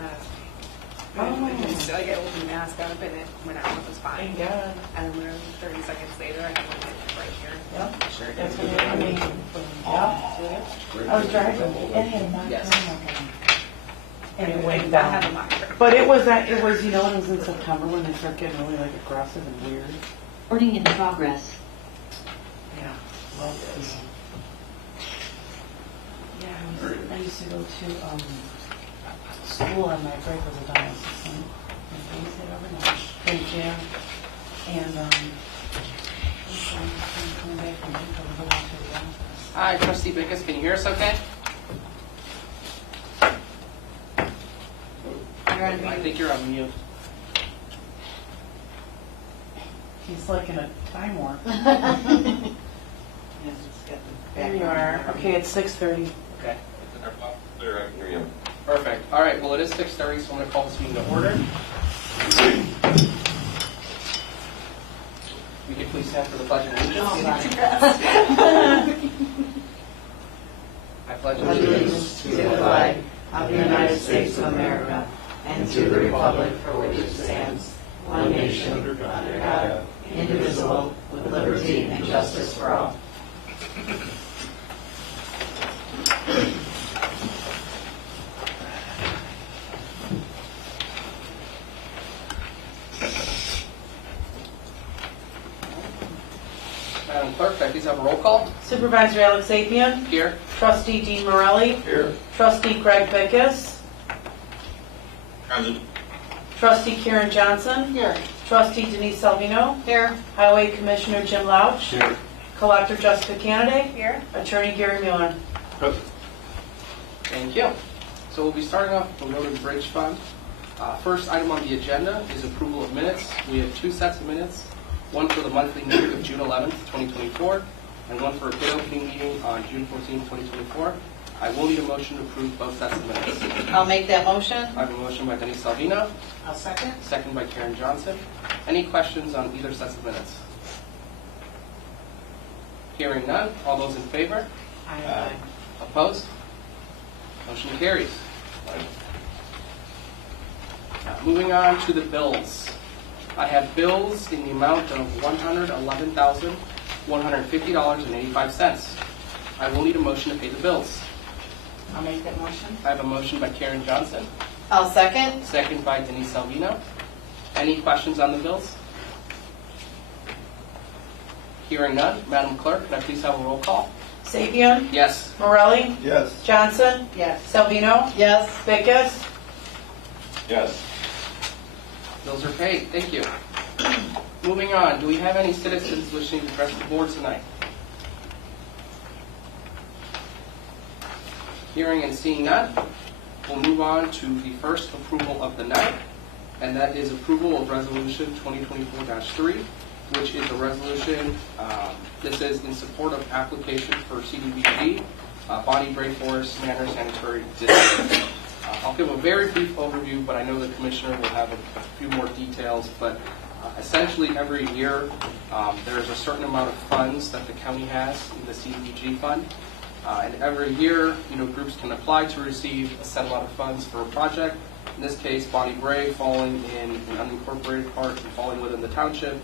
So I get a little mask out of it, and it went out, it was fine. Thank God. And then literally 30 seconds later, I had one right here. Yep. Sure did. That's what I mean. Yeah. I was driving and it had knocked Yes. down like and it went I have a down. monitor. But it was, you know, it was in September when they start getting really like aggressive and weird. Recording in progress. Yeah. Love this. Yeah, I used to go to school on my break as a dental assistant. And babysit overnight. Thank you. And coming back from break, I was going to the office. Hi, Trustee Bickus, can you hear us okay? I think you're on mute. He's like in a time warp. There you are. Okay, it's 6:30. Okay, There, I can hear you. perfect. All right, well, it is 6:30, so I'm going to call this meeting to order. We could please stand for the Pledge of Allegiance. I pledge allegiance to the flag of the United States of America and to the republic for which it stands, one nation, under God, indivisible, with liberty and justice for all. Madam Clerk, can I please have a roll call? Supervisor Alex Apian, Here. Trustee Dean Morelli, Here. Trustee Greg Bickus, Present. Trustee Karen Johnson, Here. Trustee Denise Salvino, Here. Highway Commissioner Jim Louch, Here. Collector Jessica Candidate, Here. Attorney Gary Mueller. Thank you. So we'll be starting off with the Road and Bridge Fund. First item on the agenda is approval of minutes. We have two sets of minutes, one for the monthly meeting of June 11th, 2024, and one for a bid opening meeting on June 14th, 2024. I will need a motion to approve both sets of minutes. I'll make that motion. I have a motion by Denise Salvino, I'll second. second by Karen Johnson. Any questions on either sets of minutes? Hearing none. All those in favor? Aye. Opposed? Motion carries. Moving on to the bills. I have bills in the amount of $111,150.85. I will need a motion to pay the bills. I'll make that motion. I have a motion by Karen Johnson, I'll second. second by Denise Salvino. Any questions on the bills? Hearing none. Madam Clerk, can I please have a roll call? Sapian, Yes. Morelli, Yes. Johnson, Yes. Salvino, Yes. Bickus. Yes. Bills are paid. Thank you. Moving on. Do we have any citizens wishing to address the board tonight? Hearing and seeing none, we'll move on to the first approval of the night, and that is approval of Resolution 2024-3, which is a resolution, this is in support of application for CDBG, Bonnie Bray Forest Manor Sanitary District. I'll give a very brief overview, but I know the Commissioner will have a few more details, but essentially every year there's a certain amount of funds that the county has in the CDBG fund. And every year, groups can apply to receive a set amount of funds for a project. In this case, Bonnie Bray, falling in an unincorporated part and falling within the township,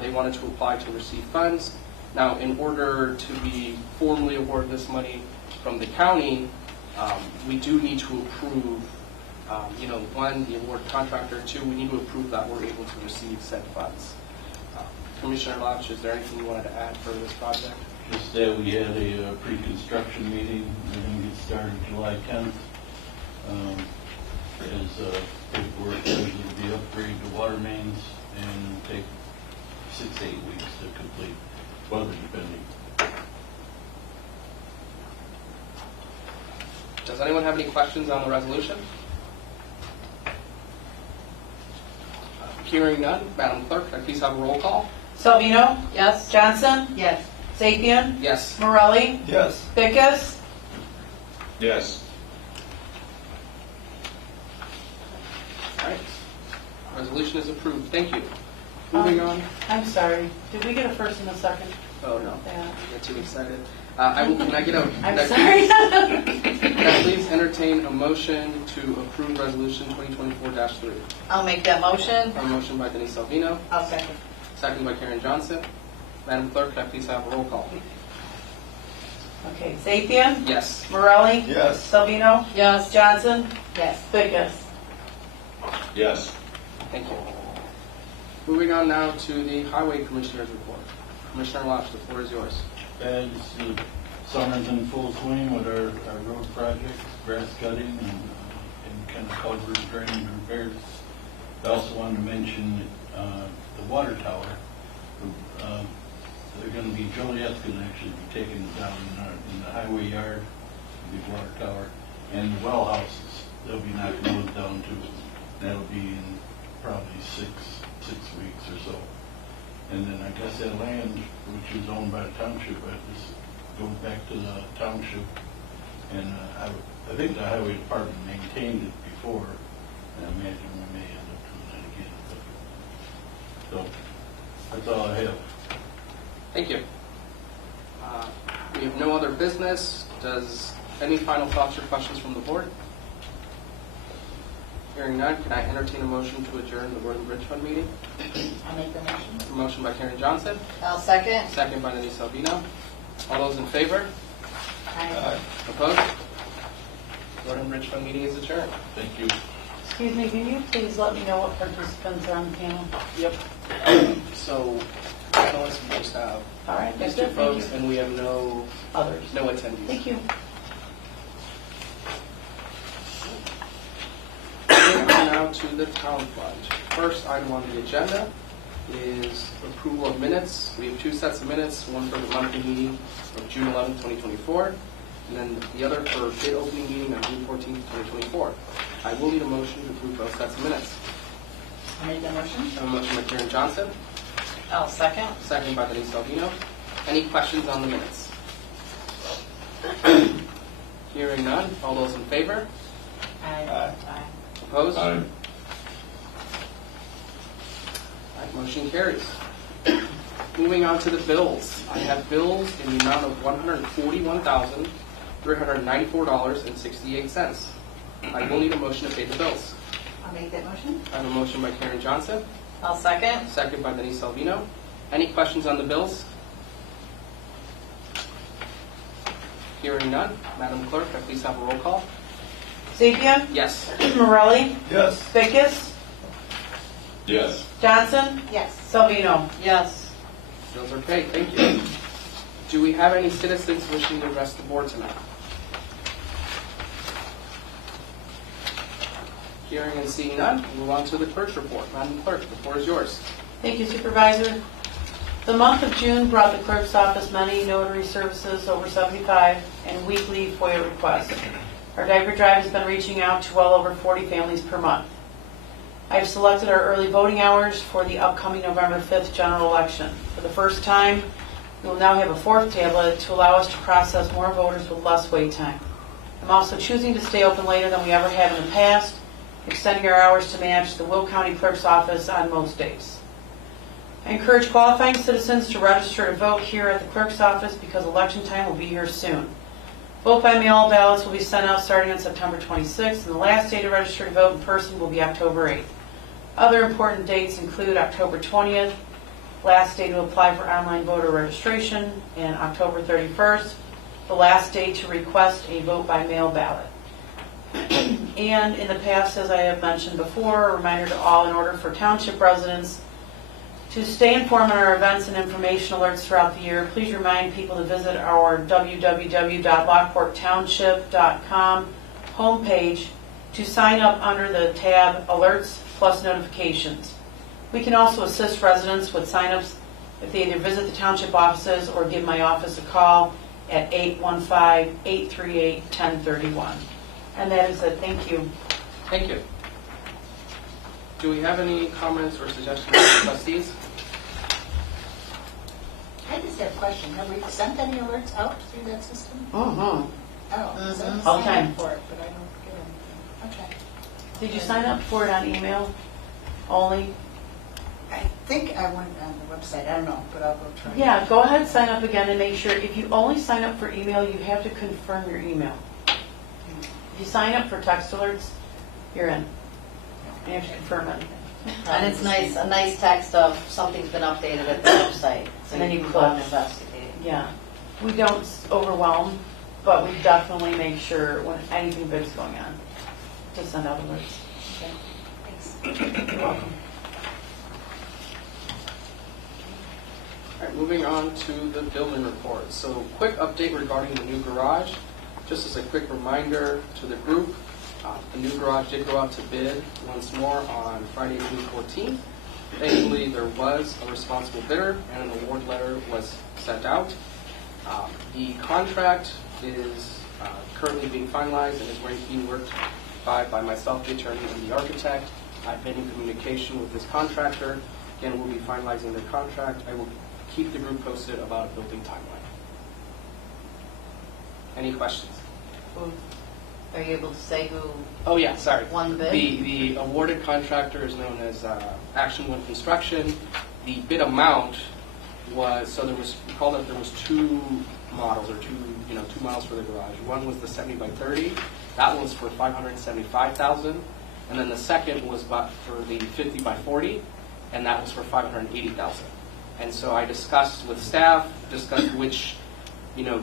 they wanted to apply to receive funds. Now, in order to be formally awarded this money from the county, we do need to approve, one, the award contractor, two, we need to approve that we're able to receive said funds. Commissioner Louch, is there anything you wanted to add for this project? Just that we had a pre-construction meeting. We're going to get started July 10th. As paperwork goes to the upgrade to water mains and take 6 to 8 weeks to complete, weather depending. Does anyone have any questions on the resolution? Hearing none, Madam Clerk, can I please have a roll call? Salvino, Yes. Johnson, Yes. Sapian, Yes. Morelli, Yes. Bickus. Yes. All right. Resolution is approved. Thank you. Moving on. I'm sorry. Did we get a first and a second? Oh, no. Yeah. I get too excited. Can I get a? I'm sorry. Can I please entertain a motion to approve resolution 2024-3? I'll make that motion. A motion by Denise Salvino, I'll second. second by Karen Johnson. Madam Clerk, can I please have a roll call? Okay, Sapien, Yes. Morelli, Yes. Salvino, Yes. Johnson, Yes. Fickus. Yes. Thank you. Moving on now to the Highway Commissioner's report. Commissioner Lodge, the floor is yours. And summer's in full swing with our road projects, grass cutting and kind of culvert drainage repairs. I also wanted to mention the water tower. They're going to be, Joliet's going to actually be taking it down in the highway yard, the water tower, and the well houses. They'll be knocking those down too. That'll be in probably six weeks or so. And then I guess that land, which is owned by the township, just goes back to the township. And I think the highway department maintained it before. And I imagine we may end up doing that again. So that's all I have. Thank you. We have no other business. Does any final thoughts or questions from the board? Hearing none, can I entertain a motion to adjourn the Road and Bridge Fund meeting? I'll make the motion. A motion by Karen Johnson, I'll second. second by Denise Salvino. All those in favor? Aye. Opposed? Road and Bridge Fund meeting is adjourned. Thank you. Excuse me, can you please let me know what participants are on the panel? Yep. So, panelists we just have All right, these that's two it, thank folks, you. and we have no Others. attendees. Thank you. Moving on now to the town fund. First item on the agenda is approval of minutes. We have two sets of minutes, one for the monthly meeting of June 11, 2024, and then the other for bid opening meeting on June 14, 2024. I will need a motion to approve both sets of minutes. I'll make the motion. I have a motion by Karen Johnson, I'll second. second by Denise Salvino. Any questions on the minutes? Hearing none. All those in favor? Aye. Opposed? Aye. That motion carries. Moving on to the bills. I have bills in the amount of $141,394.68. I will need a motion to pay the bills. I'll make that motion. I have a motion by Karen Johnson, I'll second. second by Denise Salvino. Any questions on the bills? Hearing none. Madam Clerk, can I please have a roll call? Sapien, Yes. Morelli, Yes. Fickus, Yes. Johnson, Yes. Salvino. Yes. Bills are paid. Thank you. Do we have any citizens wishing to address the board tonight? Hearing and seeing none, we'll move on to the clerk's report. Madam Clerk, the floor is yours. Thank you, Supervisor. The month of June brought the clerk's office many notary services over 75 and weekly FOIA requests. Our diaper drive has been reaching out to well over 40 families per month. I have selected our early voting hours for the upcoming November 5th general election. For the first time, we will now have a fourth tablet to allow us to process more voters with less wait time. I'm also choosing to stay open later than we ever have in the past, extending our hours to match the Will County Clerk's office on most days. I encourage qualifying citizens to register to vote here at the Clerk's office because election time will be here soon. Vote by mail ballots will be sent out starting on September 26th, and the last day to register to vote in person will be October 8th. Other important dates include October 20th, last day to apply for online voter registration, and October 31st, the last day to request a vote by mail ballot. And in the past, as I have mentioned before, a reminder to all, in order for township residents to stay informed on our events and information alerts throughout the year, please remind people to visit our www.lockporttownship.com homepage to sign up under the tab Alerts plus Notifications. We can also assist residents with signups if they either visit the township offices or give my office a call at 815-838-1031. And that is it. Thank you. Thank you. Do we have any comments or suggestions from trustees? I just have a question. Have we sent any alerts out through that system? Mm-hmm. Oh, so I'm All the signing time. for it, but I don't get anything. Okay. Did you sign up for it on email only? I think I went on the website, I don't know, but I'll go try. Yeah, go ahead and sign up again and make sure, if you only sign up for email, you have to confirm your email. If you sign up for text alerts, you're in. You have to confirm it. And it's nice, a nice text of something's been updated at the website. So And then you can click. go and investigate. Yeah. We don't overwhelm, but we definitely make sure when anything big's going on to send out alerts. Thanks. You're welcome. All right, moving on to the building report. So quick update regarding the new garage. Just as a quick reminder to the group, the new garage did go out to bid once more on Friday, June 14th. Thankfully, there was a responsible bidder and an award letter was sent out. The contract is currently being finalized and is being worked by myself, the attorney, and the architect. I've been in communication with this contractor. Again, we'll be finalizing the contract. I will keep the group posted about a building timeline. Any questions? Are you able to say who Oh yeah, sorry. won the bid? The awarded contractor is known as Action One Construction. The bid amount was, so there was, we called it, there was two models, or two models for the garage. One was the 70 by 30. That one was for $575,000. And then the second was for the 50 by 40, and that was for $580,000. And so I discussed with staff, which,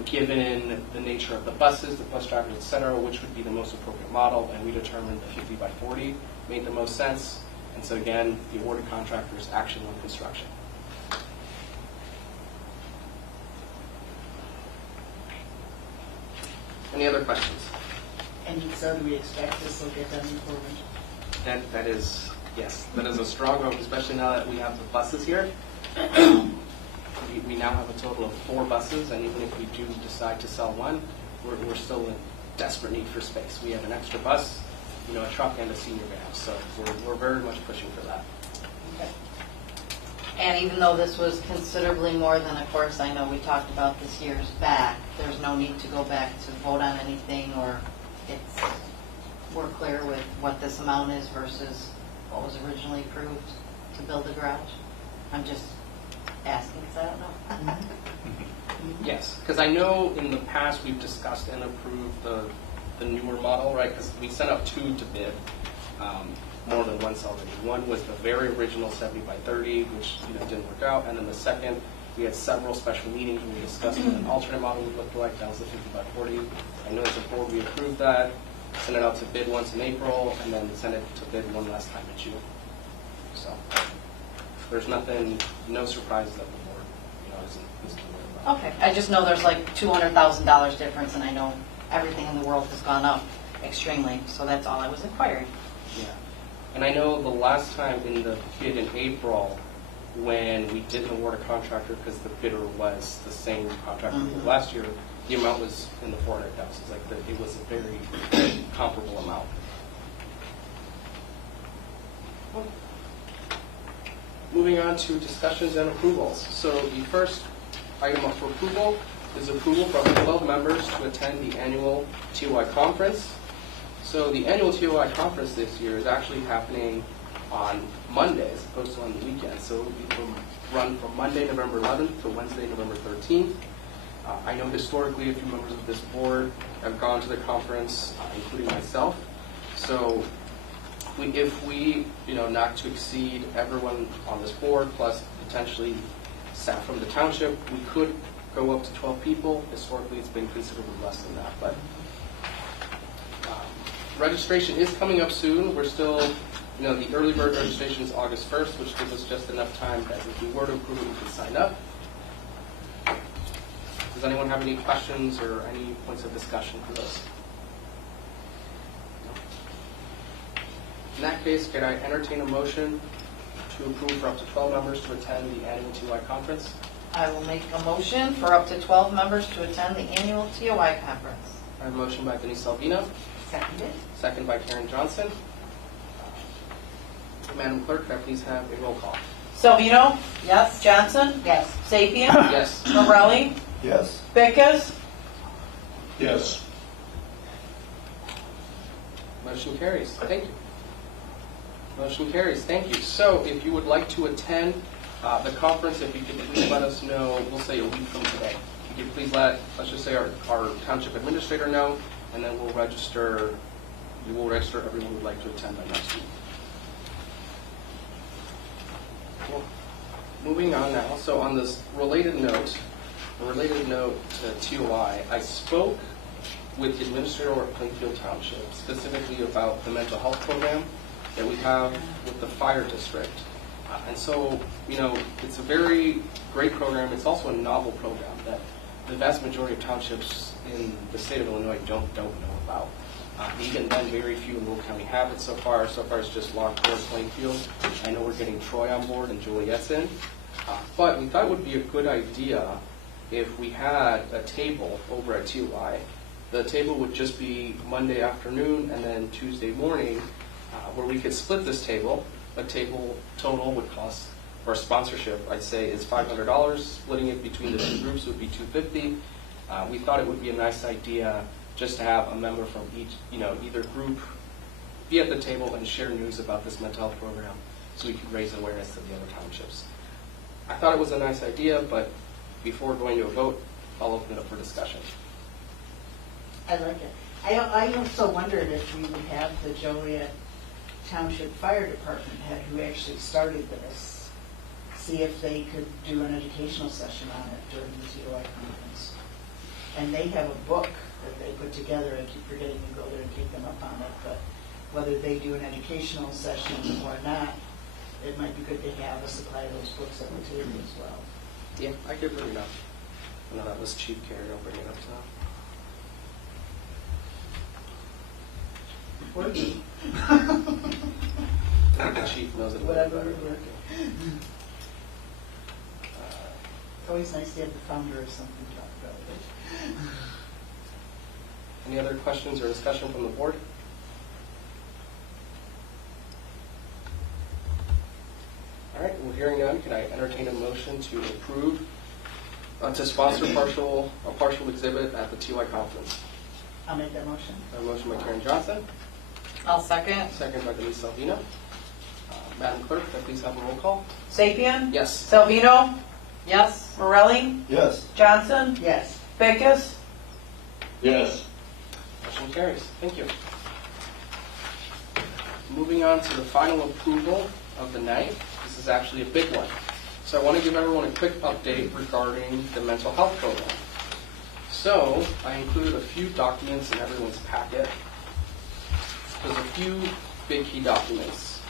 given the nature of the buses, the bus drivers, et cetera, which would be the most appropriate model, and we determined the 50 by 40 made the most sense. And so again, the awarded contractor is Action One Construction. Any other questions? And so do we expect this will get done before winter? That is, yes, that is a strong hope, especially now that we have the buses here. We now have a total of 4 buses, and even if we do decide to sell one, we're still in desperate need for space. We have an extra bus, a truck, and a senior van, so we're very much pushing for that. Okay. And even though this was considerably more than, of course, I know we talked about this years back, there's no need to go back to vote on anything, or we're clear with what this amount is versus what was originally approved to build the garage? I'm just asking because I don't know. Yes, because I know in the past we've discussed and approved the newer model, right? Because we sent out 2 to bid, more than once already. One was the very original 70 by 30, which didn't work out, and then the second, we had several special meetings where we discussed what an alternate model would look like. That was the 50 by 40. I know as a board we approved that, sent it out to bid once in April, and then sent it to bid one last time in June. So there's nothing, no surprises that the board isn't aware about. Okay, I just know there's like $200,000 difference, and I know everything in the world has gone up extremely, so that's all I was inquiring. Yeah, and I know the last time in the bid in April, when we didn't award a contractor because the bidder was the same contractor we did last year, the amount was in the 400,000. It was a very comparable amount. Moving on to discussions and approvals. So the first item up for approval is approval for up to 12 members to attend the annual TOI conference. So the annual TOI conference this year is actually happening on Monday as opposed to on the weekend. So it will be run from Monday, November 11th to Wednesday, November 13th. I know historically a few members of this board have gone to the conference, including myself. So if we, not to exceed everyone on this board, plus potentially staff from the township, we could go up to 12 people. Historically, it's been considerably less than that. But registration is coming up soon. We're still, the early bird registration is August 1st, which gives us just enough time that if we were to approve it, we could sign up. Does anyone have any questions or any points of discussion for this? In that case, could I entertain a motion to approve for up to 12 members to attend the annual TOI conference? I will make a motion for up to 12 members to attend the annual TOI conference. I have a motion by Denise Salvino, Seconded? second by Karen Johnson. Madam Clerk, could I please have a roll call? Salvino, Yes? Johnson, Yes. Sapien, Yes. Morelli, Yes. Bickus, Yes. Motion carries. Thank you. Motion carries. Thank you. So if you would like to attend the conference, if you could please let us know, we'll say a week from today. If you could please let's just say our township administrator know, and then we'll register, you will register everyone who would like to attend by next week. Well, moving on now. So on this related note to TOI, I spoke with the administrator of Plainfield Township, specifically about the mental health program that we have with the fire district. And so, it's a very great program. It's also a novel program that the vast majority of townships in the state of Illinois don't know about. Even then, very few in Will County have it so far. So far, it's just Lockport, Plainfield. I know we're getting Troy on board and Juliette's in. But we thought it would be a good idea if we had a table over at TOI. The table would just be Monday afternoon and then Tuesday morning, where we could split this table. A table total would cost, or sponsorship, I'd say, is $500. Splitting it between the two groups would be $250. We thought it would be a nice idea just to have a member from each, either group be at the table and share news about this mental health program so we could raise awareness to the other townships. I thought it was a nice idea, but before going to a vote, I'll open it up for discussion. I like it. I also wondered if we would have the Joliet Township Fire Department head who actually started this, see if they could do an educational session on it during the TOI conference. And they have a book that they put together. I keep forgetting to go there and take them up on it, but whether they do an educational session or not, it might be good to have a supply of those books at the table as well. Yeah, I could bring it up. I know that was Chief Carey. I'll bring it up now. Or me. The chief knows it a little Whatever. better. It's always nice to have the founder of something to talk about it. Any other questions or discussion from the board? All right, well, hearing none, can I entertain a motion to approve, to sponsor a partial exhibit at the TOI conference? I'll make that motion. A motion by Karen Johnson, I'll second. second by Denise Salvino. Madam Clerk, can I please have a roll call? Sapien? Yes. Salvino? Yes. Morelli? Yes. Johnson? Yes. Beckus? Yes. Motion carries. Thank you. Moving on to the final approval of the night. This is actually a big one. So I want to give everyone a quick update regarding the mental health program. So I included a few documents in everyone's packet. There's a few big key documents.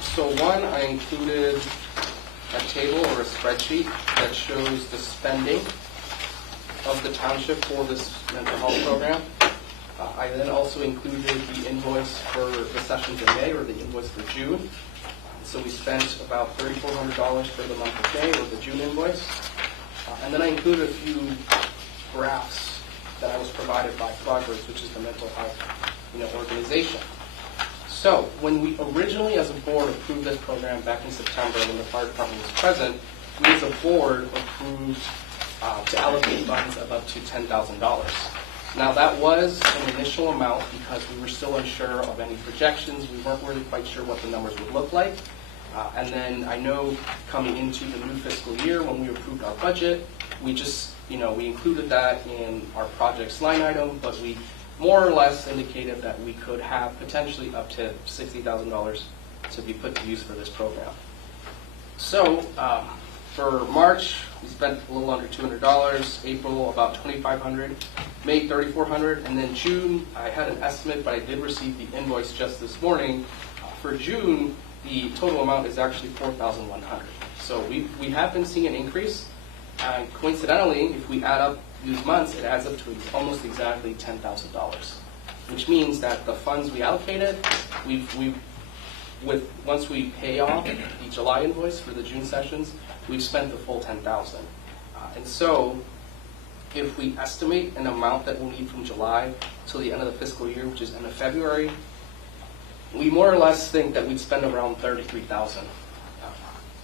So one, I included a table or a spreadsheet that shows the spending of the township for this mental health program. I then also included the invoice for the sessions in May, or the invoice for June. So we spent about $3,400 for the month of May, or the June invoice. And then I included a few graphs that I was provided by Progress, which is the mental health organization. So when we originally, as a board, approved this program back in September when the fire department was present, we as a board approved to allocate funds of up to $10,000. Now that was an initial amount because we were still unsure of any projections. We weren't really quite sure what the numbers would look like. And then I know coming into the new fiscal year when we approved our budget, we just, we included that in our projects line item, but we more or less indicated that we could have potentially up to $60,000 to be put to use for this program. So for March, we spent a little under $200, April about $2,500, May $3,400, and then June, I had an estimate, but I did receive the invoice just this morning. For June, the total amount is actually $4,100. So we have been seeing an increase. Coincidentally, if we add up these months, it adds up to almost exactly $10,000, which means that the funds we allocated, once we pay off the July invoice for the June sessions, we've spent the full $10,000. And so if we estimate an amount that we'll need from July till the end of the fiscal year, which is end of February, we more or less think that we'd spend around $33,000.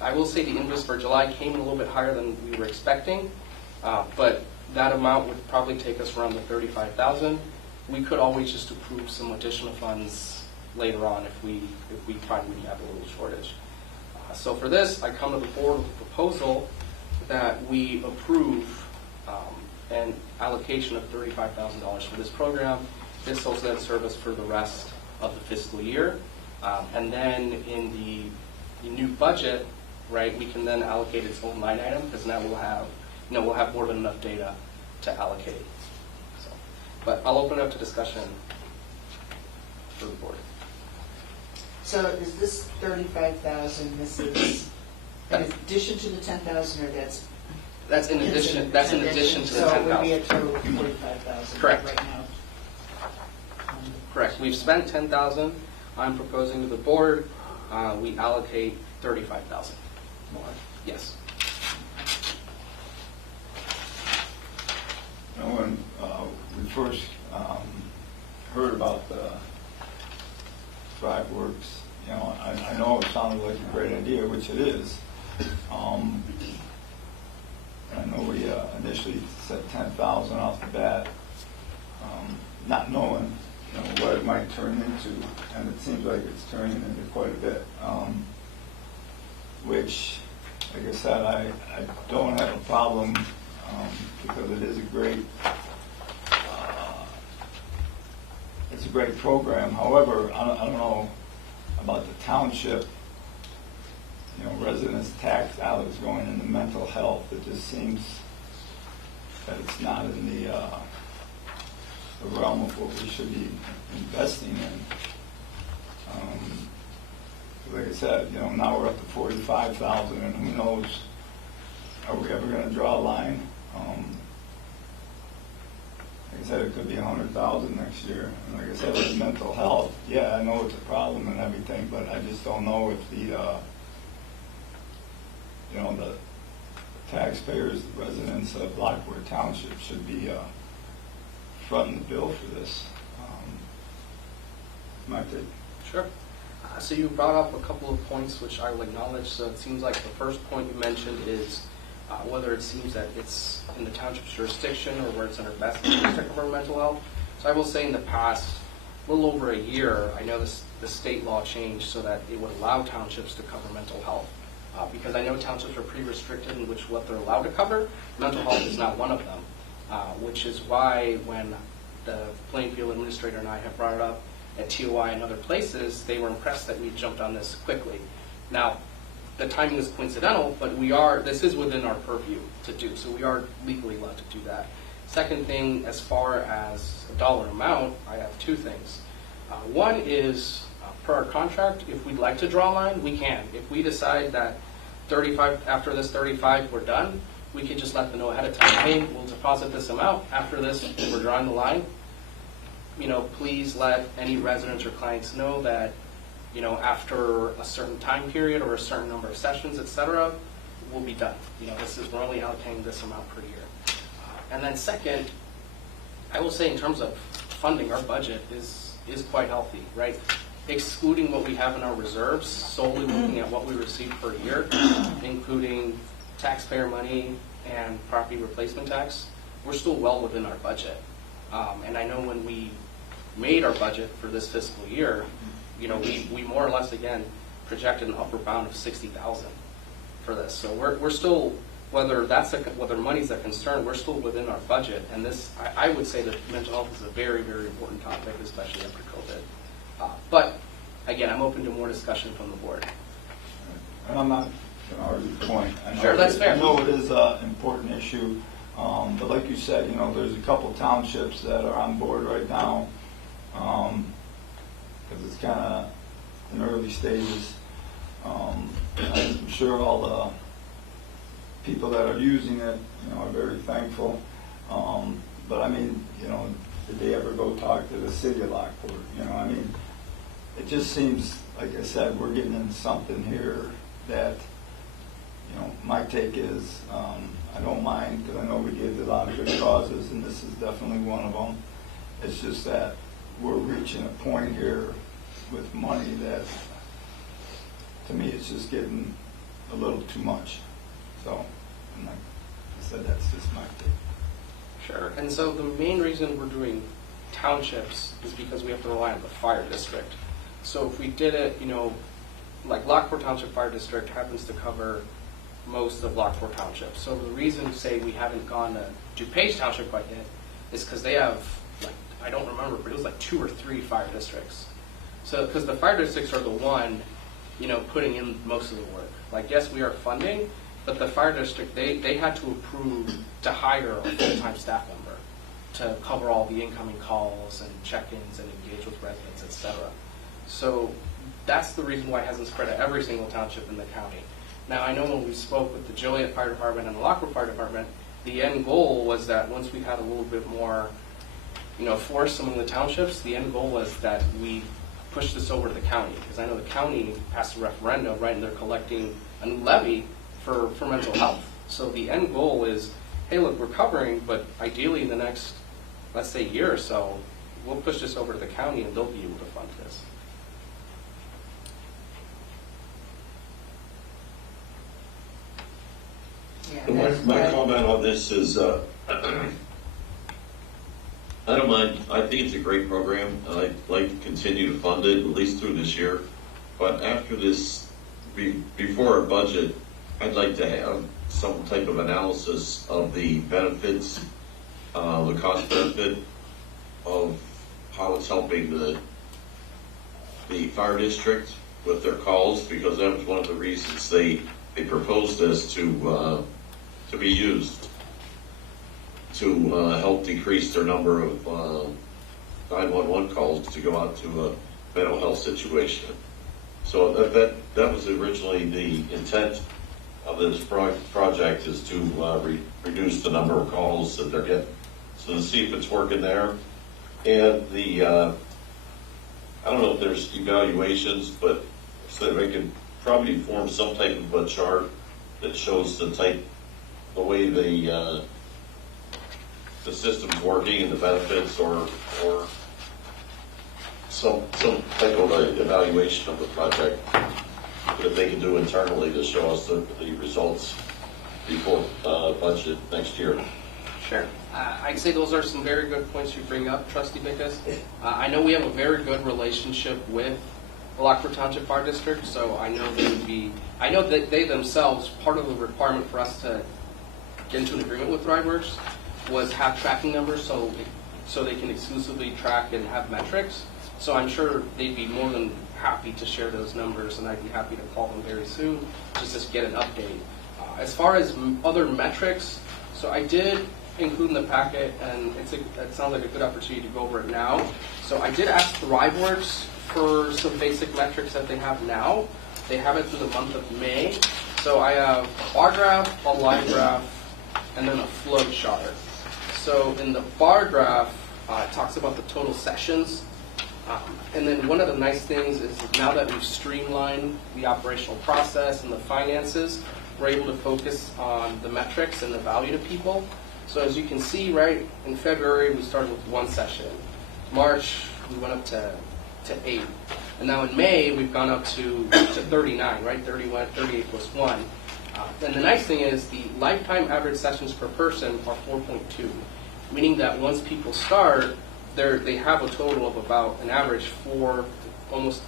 I will say the invoice for July came a little bit higher than we were expecting, but that amount would probably take us around the $35,000. We could always just approve some additional funds later on if we find we have a little shortage. So for this, I come to the board with a proposal that we approve an allocation of $35,000 for this program. This will then serve us for the rest of the fiscal year. And then in the new budget, right, we can then allocate its own line item because now we'll have more than enough data to allocate. So, but I'll open it up to discussion for the board. So is this 35,000, this is in addition to the 10,000, or That's in addition. That's in addition to the So it would be a 10,000. total of 45,000 Correct. right now. Correct. We've spent 10,000. I'm proposing to the board we allocate 35,000. Yes. When we first heard about the Drive Works, I know it sounded like a great idea, which it is. I know we initially said 10,000 off the bat, not knowing what it might turn into, and it seems like it's turning into quite a bit. Which, like I said, I don't have a problem because it is a great. It's a great program. However, I don't know about the township. Residents' tax dollars going into mental health. It just seems that it's not in the realm of what we should be investing in. Like I said, now we're up to 45,000, and who knows? Are we ever going to draw a line? Like I said, it could be 100,000 next year. And like I said, with mental health, yeah, I know it's a problem and everything, but I just don't know if the taxpayers, the residents of Lockport Township should be fronting the bill for this. My take. Sure. So you brought up a couple of points which I will acknowledge. So it seems like the first point you mentioned is whether it seems that it's in the township's jurisdiction or where it's under best interest to cover mental health. So I will say in the past, a little over a year, I know the state law changed so that it would allow townships to cover mental health. Because I know townships are pretty restricted in what they're allowed to cover. Mental health is not one of them, which is why when the Plainfield administrator and I have brought it up at TOI and other places, they were impressed that we jumped on this quickly. Now, the timing is coincidental, but this is within our purview to do, so we are legally allowed to do that. Second thing, as far as a dollar amount, I have two things. One is, per our contract, if we'd like to draw a line, we can. If we decide that 35, after this 35, we're done, we can just let them know ahead of time, hey, we'll deposit this amount. After this, we're drawing the line. Please let any residents or clients know that, after a certain time period or a certain number of sessions, et cetera, we'll be done. We're only allocating this amount per year. And then second, I will say in terms of funding, our budget is quite healthy, right? Excluding what we have in our reserves, solely looking at what we receive per year, including taxpayer money and property replacement tax, we're still well within our budget. And I know when we made our budget for this fiscal year, we more or less, again, projected an upper bound of 60,000 for this. So we're still, whether money's a concern, we're still within our budget. And this, I would say that mental health is a very, very important topic, especially after COVID. But again, I'm open to more discussion from the board. And I'm not going to argue the point. Sure, that's fair. I know it is an important issue, but like you said, there's a couple townships that are on board right now because it's kind of in early stages. I'm sure all the people that are using it, are very thankful. But I mean, did they ever go talk to the city of Lockport? It just seems, like I said, we're getting into something here that, my take is, I don't mind, because I know we gave a lot of good causes, and this is definitely one of them. It's just that we're reaching a point here with money that, to me, it's just getting a little too much. So, and like I said, that's just my take. Sure. And so the main reason we're doing townships is because we have to rely on the fire district. So if we did it, like Lockport Township Fire District happens to cover most of Lockport Township. So the reason, say, we haven't gone to DuPage Township quite yet is because they have, like, I don't remember, but it was like 2 or 3 fire districts. So, because the fire districts are the one, putting in most of the work. Like, yes, we are funding, but the fire district, they had to approve to hire a full-time staff member to cover all the incoming calls and check-ins and engage with residents, etc. So that's the reason why it hasn't spread to every single township in the county. Now, I know when we spoke with the Joliet Fire Department and the Lockport Fire Department, the end goal was that once we had a little bit more, force among the townships, the end goal was that we push this over to the county. Because I know the county passed a referendum, right, and they're collecting a new levy for mental health. So the end goal is, hey, look, we're covering, but ideally in the next, let's say, year or so, we'll push this over to the county and they'll be able to fund this. My comment on this is, I don't mind. I think it's a great program. I'd like to continue to fund it, at least through this year. But after this, before our budget, I'd like to have some type of analysis of the benefits, the cost benefit of how it's helping the fire district with their calls, because that was one of the reasons they proposed this to be used to help decrease their number of 911 calls to go out to a mental health situation. So that was originally the intent of this project, is to reduce the number of calls that they're getting. So to see if it's working there. And I don't know if there's evaluations, but so they could probably form some type of a chart that shows the way the system's working and the benefits, or some type of evaluation of the project that they can do internally to show us the results before budget next year. Sure. I'd say those are some very good points you bring up, Trustee Bickus. I know we have a very good relationship with the Lockport Township Fire District, so I know that they themselves, part of the requirement for us to get into an agreement with ThriveWorks was have tracking numbers so they can exclusively track and have metrics. So I'm sure they'd be more than happy to share those numbers, and I'd be happy to call them very soon just to get an update. As far as other metrics, so I did include in the packet, and it sounds like a good opportunity to go over it now. So I did ask ThriveWorks for some basic metrics that they have now. They have it through the month of May. So I have a bar graph, a line graph, and then a flow chart. So in the bar graph, it talks about the total sessions. And then one of the nice things is now that we've streamlined the operational process and the finances, we're able to focus on the metrics and the value to people. So as you can see, right, in February we started with 1 session. March we went up to 8. And now in May we've gone up to 39, right? 38 plus 1. And the nice thing is the lifetime average sessions per person are 4.2, meaning that once people start, they have a total of about an average 4, almost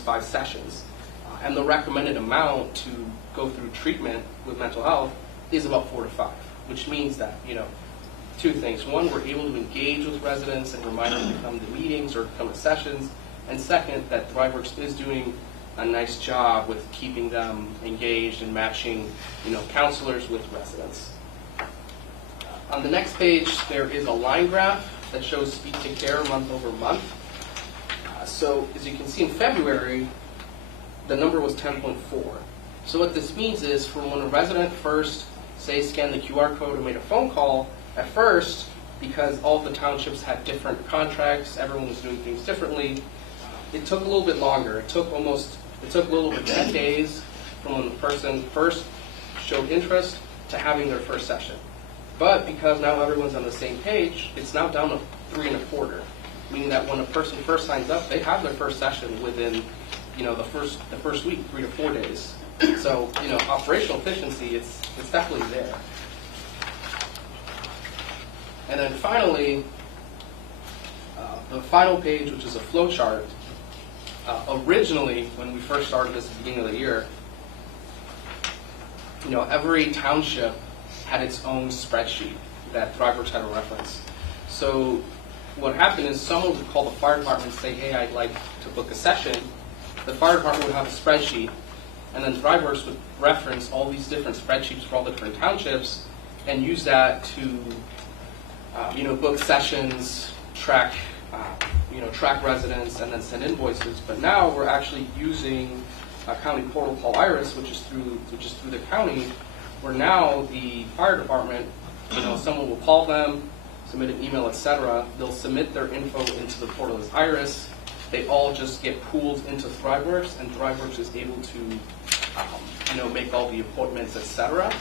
5 sessions. And the recommended amount to go through treatment with mental health is about 4 to 5, which means that, 2 things. One, we're able to engage with residents and remind them to come to meetings or come to sessions. And second, that ThriveWorks is doing a nice job with keeping them engaged and matching, counselors with residents. On the next page, there is a line graph that shows speed to care month over month. So as you can see in February, the number was 10.4. So what this means is from when a resident first, say, scanned the QR code and made a phone call, at first, because all the townships had different contracts, everyone was doing things differently, it took a little bit longer. It took a little bit 10 days from when the person first showed interest to having their first session. But because now everyone's on the same page, it's now down to 3 1/4, meaning that when a person first signs up, they have their first session within, the first week, 3 to 4 days. So, operational efficiency, it's definitely there. And then finally, the final page, which is a flow chart, Originally, when we first started this at the beginning of the year, every township had its own spreadsheet that ThriveWorks had a reference. So what happened is someone would call the fire department and say, hey, I'd like to book a session. The fire department would have a spreadsheet, and then ThriveWorks would reference all these different spreadsheets for all the different townships and use that to book sessions, track residents, and then send invoices. But now we're actually using a county portal called Iris, which is through the county, where now the fire department, someone will call them, submit an email, etc. They'll submit their info into the portal as Iris. They all just get pooled into ThriveWorks, and ThriveWorks is able to, make all the appointments, etc.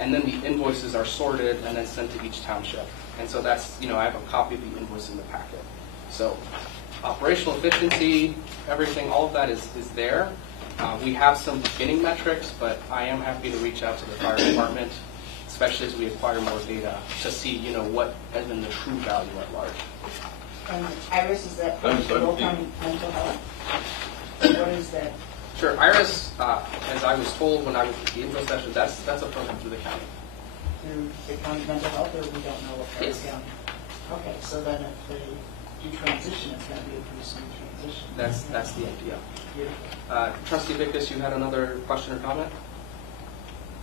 And then the invoices are sorted and then sent to each township. And so that's, I have a copy of the invoice in the packet. So operational efficiency, everything, all of that is there. We have some beginning metrics, but I am happy to reach out to the fire department, especially as we acquire more data, to see, what has been the true value at large. And Iris, is that I'm sorry. Will County Mental Health? What is that? Sure, Iris, as I was told when I was at the intro session, that's a program through the county. Through the county mental health, or we don't know what part of Yes. the county? Okay, so then if they do transition, it's going to be a pretty smooth transition. That's the idea. Beautiful. Trustee Vickus, you had another question or comment?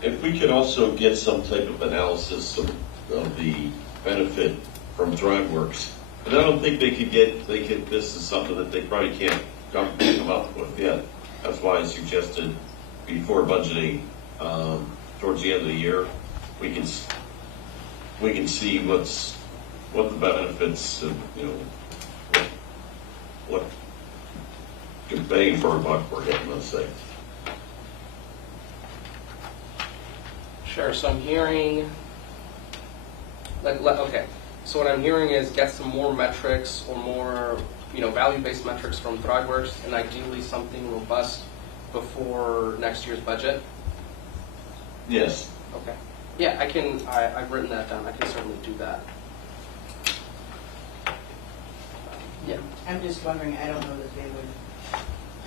If we could also get some type of analysis of the benefit from ThriveWorks, and I don't think this is something that they probably can't come up with yet. That's why I suggested before budgeting, towards the end of the year, we can see what the benefits of, what good bang for our buck we're getting, let's say. Sure, so I'm hearing, okay, so what I'm hearing is get some more metrics or more, value-based metrics from ThriveWorks, and ideally something robust before next year's budget. Yes. Okay. Yeah, I've written that down. I can certainly do that. Yeah. I'm just wondering, I don't know that they would,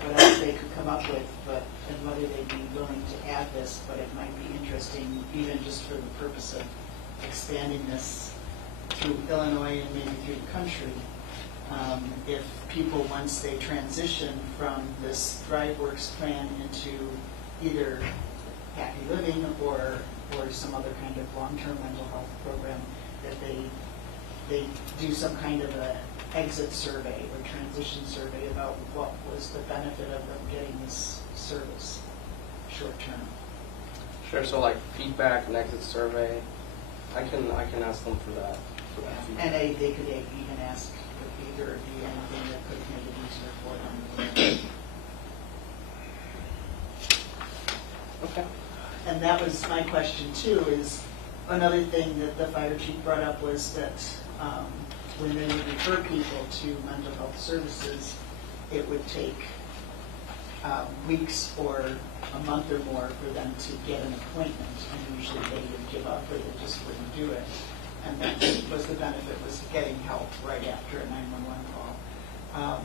what else they could come up with, and whether they'd be willing to add this, but it might be interesting, even just for the purpose of expanding this through Illinois and maybe through the country. If people, once they transition from this ThriveWorks plan into either Happy Living or some other kind of long-term mental health program, that they do some kind of a exit survey or transition survey about what was the benefit of them getting this service short-term. Sure, so like feedback and exit survey, I can ask them for that. And they could even ask if either of you anything that could make it easier for them. Okay. And that was my question too, is another thing that the fire chief brought up was that when they would refer people to mental health services, it would take weeks or a month or more for them to get an appointment, and usually they would give up or they just wouldn't do it. And that was the benefit, was getting help right after a 911 call.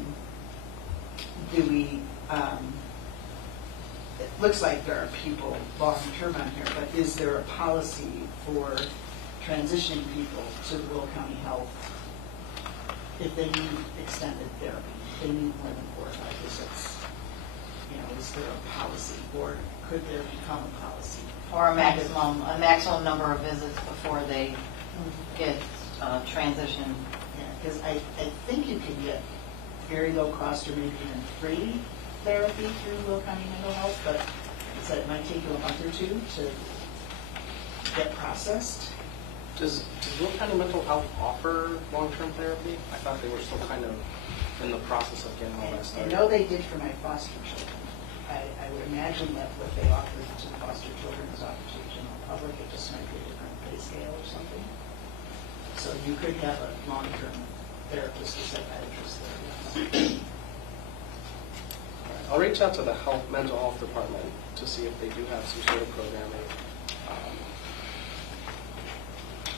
It looks like there are people long-term on here, but is there a policy for transitioning people to rural county health if they need extended therapy, if they need more than 4 or 5 visits? Is there a policy, or could there become a policy? Or a maximum number of visits before they get transition. Yeah, because I think you can get very low cost or maybe even free therapy through Will County Mental Health, but it said it might take you a month or two to get processed. Does Will County Mental Health offer long-term therapy? I thought they were still kind of in the process of getting all that I started. know they did for my foster children. I would imagine that what they offer to foster children is offered to the general public. It just might be a different pay scale or something. So you could have a long-term therapist or psychiatrist there. I'll reach out to the mental health department to see if they do have some sort of programming.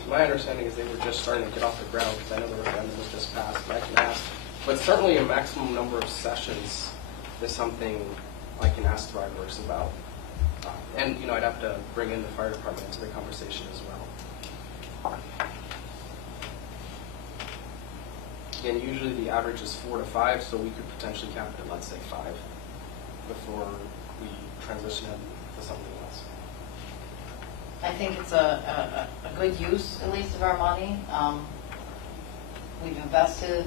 My understanding is they were just starting to get off the ground because I know the referendum was just passed, and I can ask. But certainly a maximum number of sessions is something I can ask ThriveWorks about. And, I'd have to bring in the fire department into the conversation as well. And usually the average is 4 to 5, so we could potentially cap it at, let's say, 5 before we transition it to something else. I think it's a good use, at least, of our money. We've invested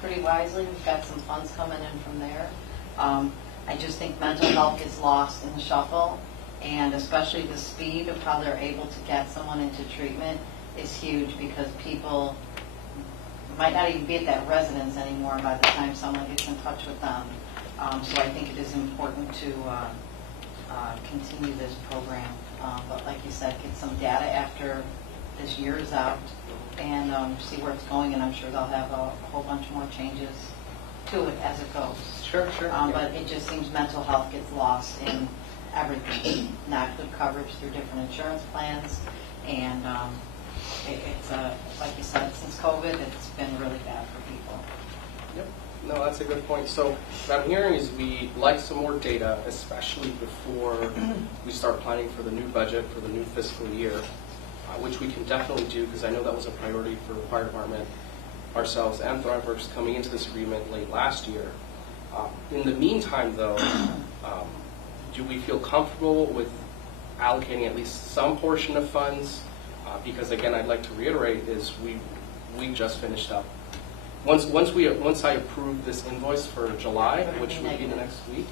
pretty wisely. We've got some funds coming in from there. I just think mental health gets lost in the shuffle, and especially the speed of how they're able to get someone into treatment is huge, because people might not even be at that residence anymore by the time someone gets in touch with them. So I think it is important to continue this program. But like you said, get some data after this year is out and see where it's going, and I'm sure they'll have a whole bunch more changes to it as it goes. Sure. But it just seems mental health gets lost in everything. Not good coverage through different insurance plans, and it's like you said, since COVID, it's been really bad for people. Yep. No, that's a good point. So what I'm hearing is we'd like some more data, especially before we start planning for the new budget for the new fiscal year, which we can definitely do, because I know that was a priority for the fire department, ourselves, and ThriveWorks coming into this agreement late last year. In the meantime, though, do we feel comfortable with allocating at least some portion of funds? Because again, I'd like to reiterate is we just finished up. Once I approve this invoice for July, which will be the next week,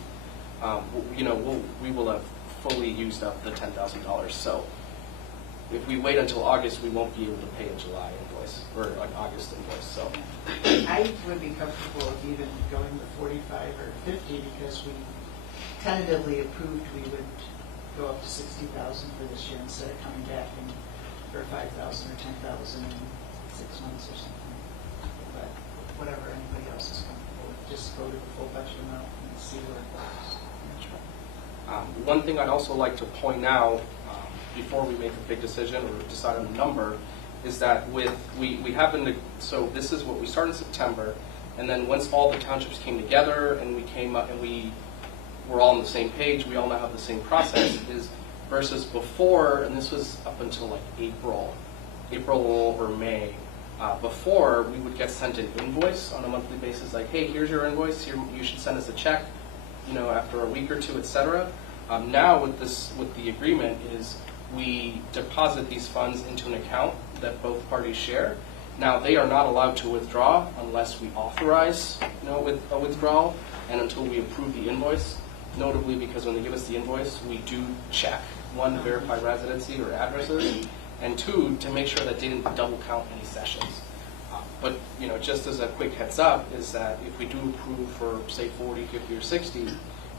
we will have fully used up the $10,000. So if we wait until August, we won't be able to pay a July invoice or an August invoice. So I would be comfortable with even going to 45 or 50, because we tentatively approved we would go up to 60,000 for this year instead of coming back in for 5,000 or 10,000 in 6 months or something. But whatever anybody else is comfortable with, just go to the full budget amount and see where it goes. one thing I'd also like to point out before we make a big decision or decide on a number is that we have so this is what we started in September, and then once all the townships came together and we came up and we were all on the same page, we all now have the same process, is versus before, and this was up until like April or May, before we would get sent an invoice on a monthly basis, like, hey, here's your invoice, here, you should send us a check, after a week or two, etc. Now with the agreement is we deposit these funds into an account that both parties share. Now they are not allowed to withdraw unless we authorize, with a withdrawal, and until we approve the invoice. Notably, because when they give us the invoice, we do check, one, to verify residency or addresses, and two, to make sure that they didn't double count any sessions. But just as a quick heads up, is that if we do approve for, say, 40, 50, or 60,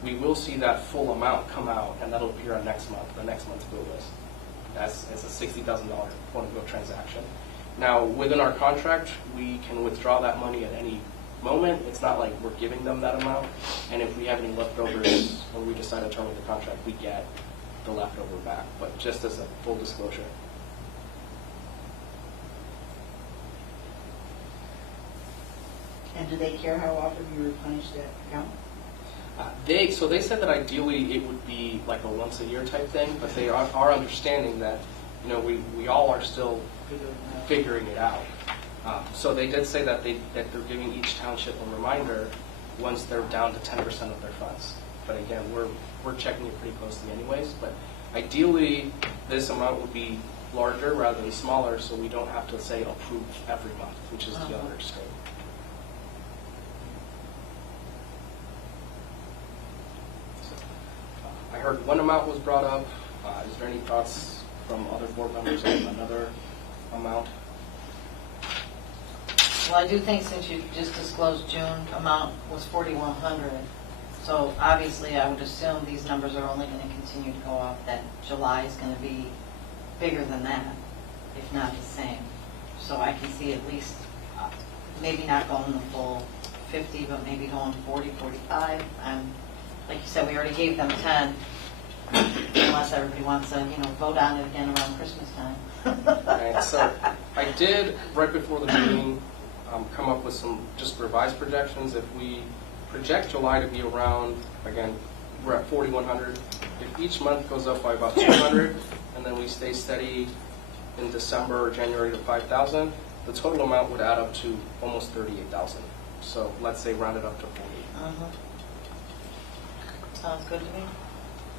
we will see that full amount come out, and that'll appear on the next month's bill list as a $60,000 quote-unquote transaction. Now, within our contract, we can withdraw that money at any moment. It's not like we're giving them that amount, and if we have any leftovers or we decide to terminate the contract, we get the leftover back, but just as a full disclosure. And do they care how often you replenish that account? They said that ideally it would be like a once a year type thing, but they are understanding that we all are still figuring it out. So they did say that they're giving each township a reminder once they're down to 10% of their funds. But again, we're checking it pretty closely anyways. But ideally, this amount would be larger rather than smaller, so we don't have to say approve every month, which is the other extreme. I heard one amount was brought up. Is there any thoughts from other board members on another amount? Well, I do think since you just disclosed June amount was 4,100, so obviously I would assume these numbers are only going to continue to go up, that July is going to be bigger than that, if not the same. So I can see at least maybe not going the full 50, but maybe going 40, 45. Like you said, we already gave them 10, unless everybody wants to, vote on it again around Christmas time. Right, so I did, right before the meeting, come up with some just revised projections. If we project July to be around, again, we're at 4,100. If each month goes up by about 200, and then we stay steady in December or January to 5,000, the total amount would add up to almost 38,000. So let's say round it up to 40. Sounds good to me.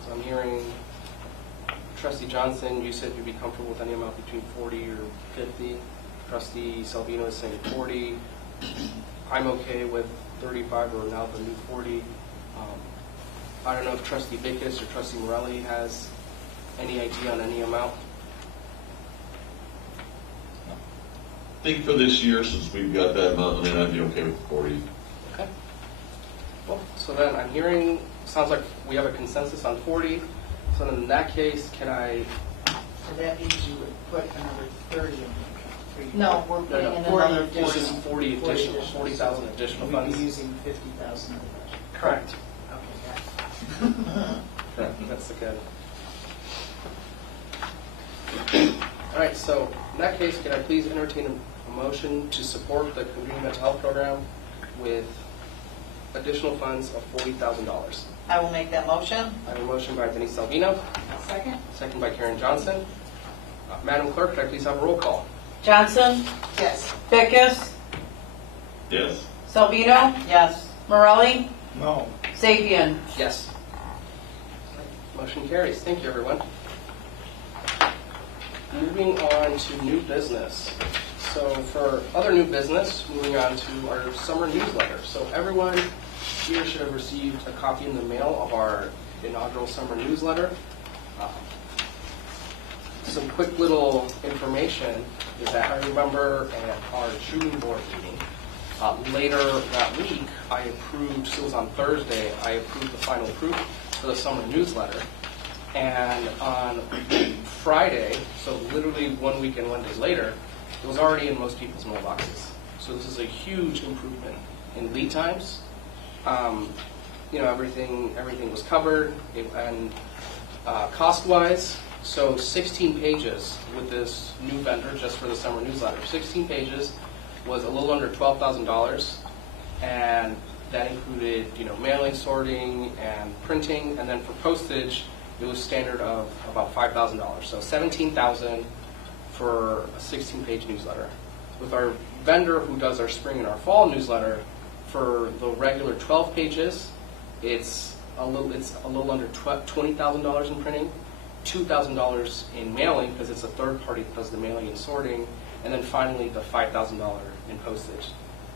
So I'm hearing Trustee Johnson, you said you'd be comfortable with any amount between 40 or 50. Trustee Salvino is saying 40. I'm okay with 35 or now the new 40. I don't know if Trustee Bickus or Trustee Morelli has any idea on any amount. I think for this year, since we've got that amount, then I'd be okay with 40. Okay. Well, so then I'm hearing, sounds like we have a consensus on 40. So then in that case, can I? So that means you would put another 30 in there. No, we're putting in 40 another It's just 40. 40 additional, 40,000 additional We'd funds. be using 50,000 of the budget. Correct. Okay, That's the good. All right, so in that case, can I please entertain a motion to support the community mental health program with additional funds of $40,000? I will make that motion. I have a motion by Denise Salvino, second? second by Karen Johnson. Madam Clerk, could I please have a roll call? Johnson, Yes. Bickus, Yes. Salvino, Yes. Morelli, No. Sapien. Yes. Motion carries. Thank you, everyone. Moving on to new business. So for other new business, moving on to our summer newsletter. So everyone here should have received a copy in the mail of our inaugural summer newsletter. Some quick little information is that I remember at our June board meeting, later that week, I approved, so it was on Thursday, I approved the final proof for the summer newsletter. And on Friday, so literally 1 week and 1 day later, it was already in most people's mailboxes. So this is a huge improvement in lead times. Everything was covered, and cost-wise, so 16 pages with this new vendor just for the summer newsletter. 16 pages was a little under $12,000, and that included, mailing, sorting, and printing, and then for postage, it was standard of about $5,000. So $17,000 for a 16-page newsletter. With our vendor who does our spring and our fall newsletter, for the regular 12 pages, it's a little under $20,000 in printing, $2,000 in mailing because it's a third party that does the mailing and sorting, and then finally the $5,000 in postage.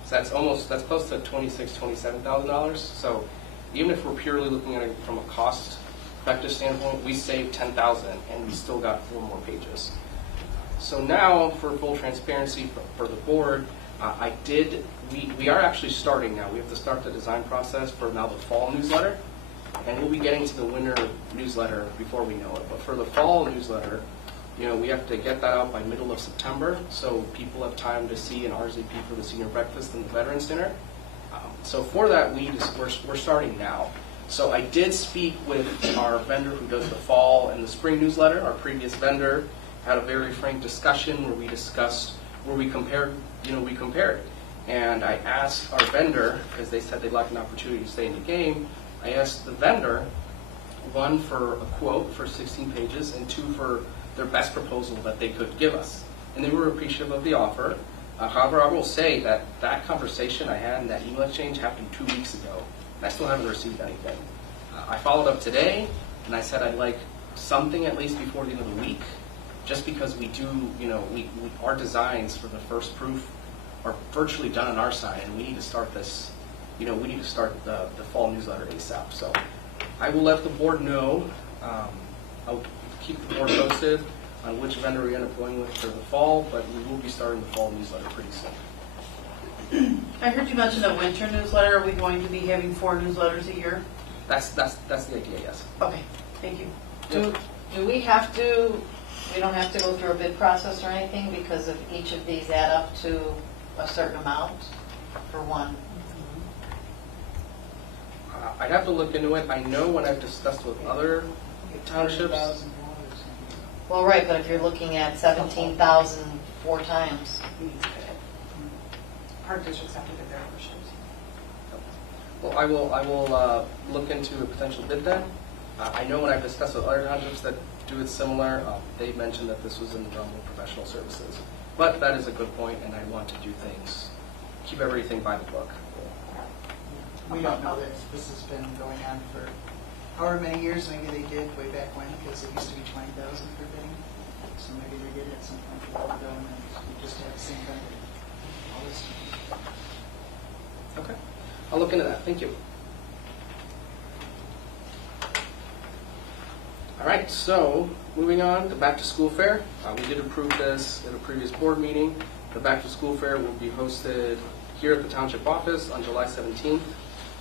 So that's close to $26,000, $27,000. So even if we're purely looking at it from a cost effective standpoint, we saved $10,000 and we still got 4 more pages. So now, for full transparency for the board, we are actually starting now. We have to start the design process for now the fall newsletter, and we'll be getting to the winter newsletter before we know it. But for the fall newsletter, we have to get that out by middle of September, so people have time to see an RSVP for the senior breakfast in the Veterans Center. So for that, we're starting now. So I did speak with our vendor who does the fall and the spring newsletter. Our previous vendor had a very frank discussion where we compared. And I asked our vendor, because they said they'd like an opportunity to stay in the game, I asked the vendor, 1 for a quote for 16 pages, and 2 for their best proposal that they could give us. And they were appreciative of the offer. However, I will say that conversation I had and that email exchange happened 2 weeks ago, and I still haven't received anything. I followed up today, and I said I'd like something at least before the end of the week, just because we do, our designs for the first proof are virtually done on our side, and we need to start this, we need to start the fall newsletter ASAP. So I will let the board know. I'll keep the board posted on which vendor we end up going with for the fall, but we will be starting the fall newsletter pretty soon. I heard you mention a winter newsletter. Are we going to be having 4 newsletters a year? That's the idea, yes. Okay, thank you. Do we have to, we don't have to go through a bid process or anything because of each of these add up to a certain amount for one? I'd have to look into it. I know when I've discussed with other townships, Well, right, but if you're looking at 17,000 4 times, Park districts have to get their portions. Well, I will look into a potential bid then. I know when I've discussed with other townships that do it similar, they mentioned that this was in the realm of professional services. But that is a good point, and I want to do things, keep everything by the book. We don't know that this has been going on for however many years. Maybe they did way back when, because it used to be 20,000 for bidding. So maybe they did it at some point a while ago, and then we just had the same vendor all this time. Okay. I'll look into that. Thank you. All right, so moving on, the back to school fair. We did approve this at a previous board meeting. The back to school fair will be hosted here at the township office on July 17th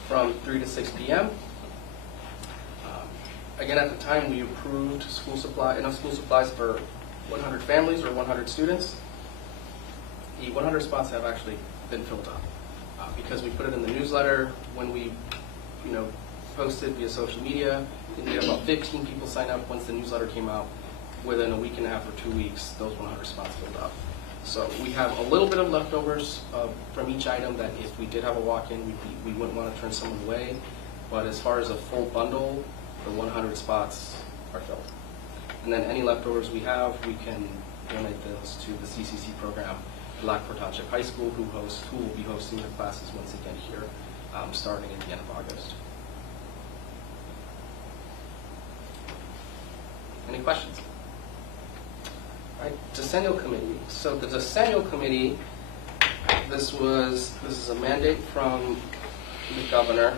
from 3 to 6 p.m. Again, at the time, we approved enough school supplies for 100 families or 100 students. The 100 spots have actually been filled up because we put it in the newsletter when we, posted via social media. I think we had about 15 people sign up once the newsletter came out. Within a week and a half or 2 weeks, those 100 spots filled up. So we have a little bit of leftovers from each item that if we did have a walk-in, we wouldn't want to turn someone away. But as far as a full bundle, the 100 spots are filled. And then any leftovers we have, we can donate those to the CCC program at Lockport Township High School, who will be hosting their classes once again here, starting at the end of August. Any questions? All right, decennial committee. So the decennial committee, this is a mandate from the governor.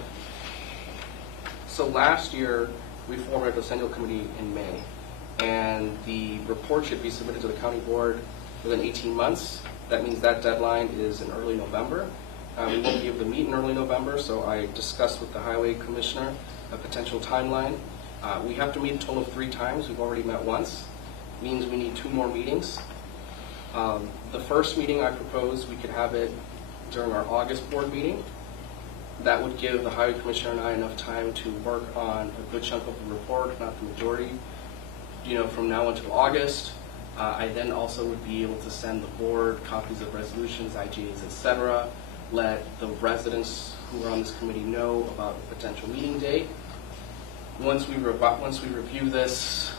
So last year we formed a decennial committee in May, and the report should be submitted to the county board within 18 months. That means that deadline is in early November. We won't be able to meet in early November, so I discussed with the highway commissioner a potential timeline. We have to meet a total of 3 times. We've already met once. Means we need 2 more meetings. The first meeting I proposed, we could have it during our August board meeting. That would give the highway commissioner and I enough time to work on a good chunk of the report, if not the majority, from now until August. I then also would be able to send the board copies of resolutions, IGAs, etc. Let the residents who are on this committee know about the potential meeting date. Once we review this,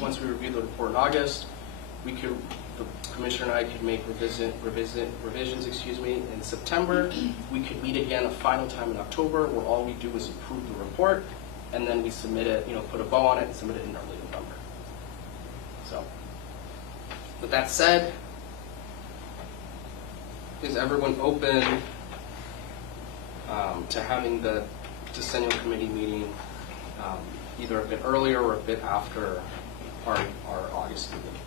once we review the report in August, the commissioner and I could make revisions in September. We could meet again a final time in October, where all we do is approve the report, and then we submit it, put a bow on it and submit it in early November. So, with that said, is everyone open to having the decennial committee meeting either a bit earlier or a bit after our August meeting?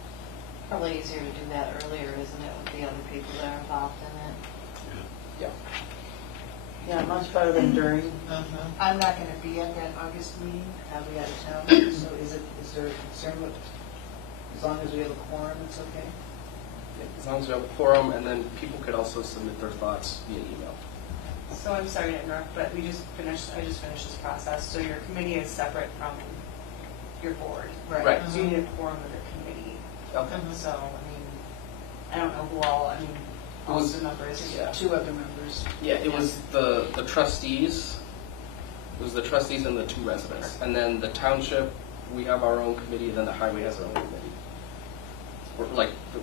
Probably easier to do that earlier, isn't it, with the other people that are involved in it? Yeah. Yeah, much better than during. I'm not going to be at that August meeting. I'll be out of town. So is there a concern with, as long as we have a quorum, it's okay? As long as we have a quorum, and then people could also submit their thoughts via email. So I'm sorry to interrupt, but I just finished this process. So your committee is separate from your board. Right. So you need a quorum of the committee. Okay. So, I don't know who all, all the members. Yeah. 2 other members. Yeah, it was the trustees. It was the trustees and the 2 residents. And then the township, we have our own committee, and then the highway has their own committee.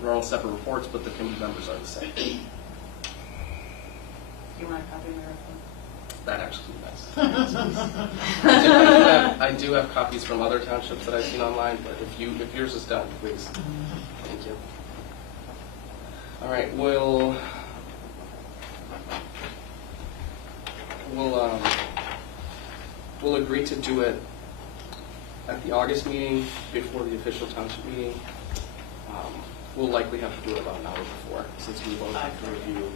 We're all separate reports, but the committee members are the same. You want a copy of my report? That actually is nice. I do have copies from other townships that I've seen online, but if yours is done, please. Thank you. All right, we'll agree to do it at the August meeting before the official township meeting. We'll likely have to do it about an hour before, since we both have to review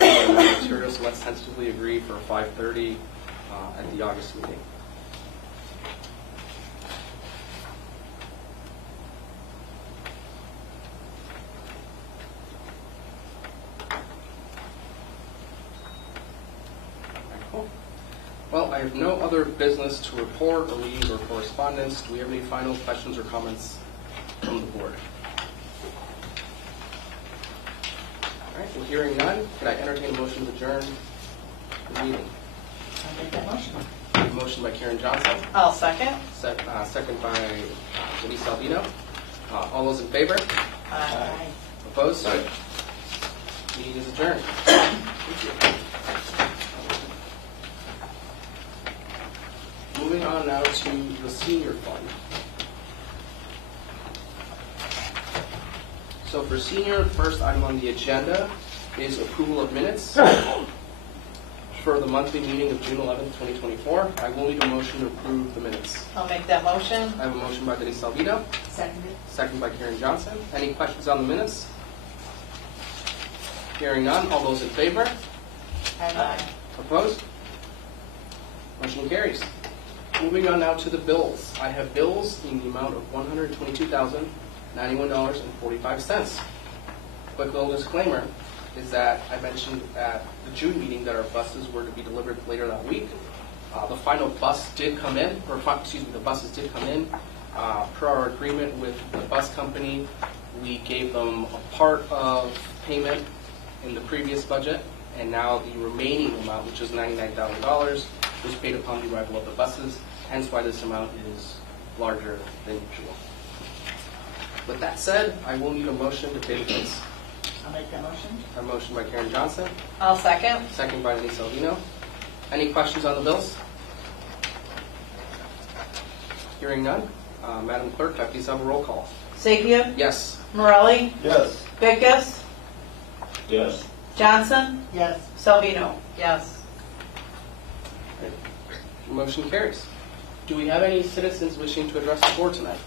the material. So let's tentatively agree for 5:30 at the August meeting. Cool. Well, I have no other business to report or meetings or correspondence. Do we have any final questions or comments from the board? All right, well, hearing none, can I entertain a motion to adjourn? the meeting? I'll make that motion. Motion by Karen Johnson, I'll second. second by Denise Albino. All those in favor? Aye. Opposed? Aye. Meeting is adjourned. Moving on now to the senior fund. So for senior, the first item on the agenda is approval of minutes for the monthly meeting of June 11th, 2024. I will need a motion to approve the minutes. I'll make that motion. I have a motion by Denise Salvino, Seconded. second by Karen Johnson. Any questions on the minutes? Hearing none, all those in favor? Aye. Opposed? Motion carries. Moving on now to the bills. I have bills in the amount of $122,091.45. Quick little disclaimer is that I mentioned at the June meeting that our buses were to be delivered later that week. The final bus did come in, the buses did come in. Per our agreement with the bus company, we gave them a part of payment in the previous budget, and now the remaining amount, which is $99,000, was paid upon the arrival of the buses, hence why this amount is larger than usual. With that said, I will need a motion to pay the bills. I'll make that motion. A motion by Karen Johnson, I'll second. second by Denise Alvino. Any questions on the bills? Hearing none. Madam Clerk, can I please have a roll call? Sapia, Yes. Morelli, Yes. Vickus, Yes. Johnson, Yes. Salvino. Yes. Motion carries. Do we have any citizens wishing to address the board tonight?